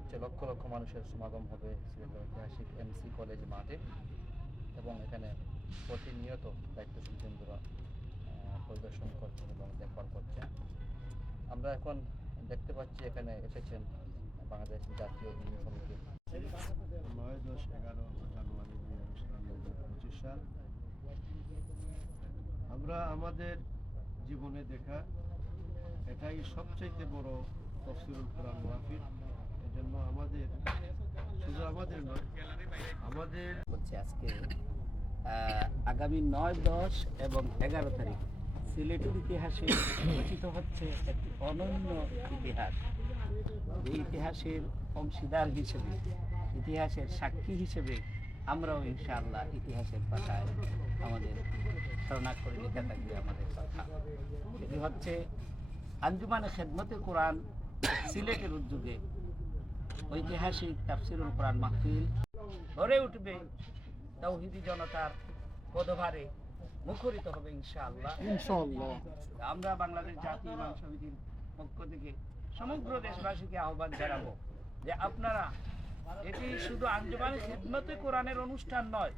হচ্ছে লক্ষ লক্ষ মানুষের সমাগম হবে সিলেটের ঐতিহাসিক এমসি কলেজ মাঠে এবং এখানে প্রতিনিয়ত দায়িত্বশীল কেন্দ্ররা পরিদর্শন করছেন এবং দেখভাল করছেন। আমরা এখন দেখতে পাচ্ছি এখানে এসেছেন বাংলাদেশ জাতীয় ইউনিয়ন সমিতির 9-10-11 জানুয়ারি 2025 সাল। আমরা আমাদের জীবনে দেখা এটাই সবচাইতে বড় তাফসীরুল কোরআন মাহফিল। এজন্য আমাদের শুধু আমাদের নয়, আমাদের হচ্ছে আজকে আগামী 9, 10 এবং 11 তারিখ সিলেটের ইতিহাসে রচিত হচ্ছে একটি অনন্য ইতিহাস। এই ইতিহাসের অংশীদার হিসেবে, ইতিহাসের সাক্ষী হিসেবে আমরাও ইনশাআল্লাহ ইতিহাসের পাতায় আমাদের শরণাক্ষরে লিখে থাকবে আমাদের কথা। এটি হচ্ছে আঞ্জুমানে খেদমতে কোরআন সিলেটের উদ্যোগে ঐতিহাসিক তাফসীরুল কোরআন মাহফিল গড়ে উঠবে তাওহীদি জনতার পদভারে মুখরিত হবে ইনশাআল্লাহ। আমরা বাংলাদেশ জাতীয় ইমাম সমিতির পক্ষ থেকে সমগ্র দেশবাসীকে আহ্বান জানাবো যে আপনারা এটি শুধু আঞ্জুমানে খেদমতে কোরআনের অনুষ্ঠান নয়,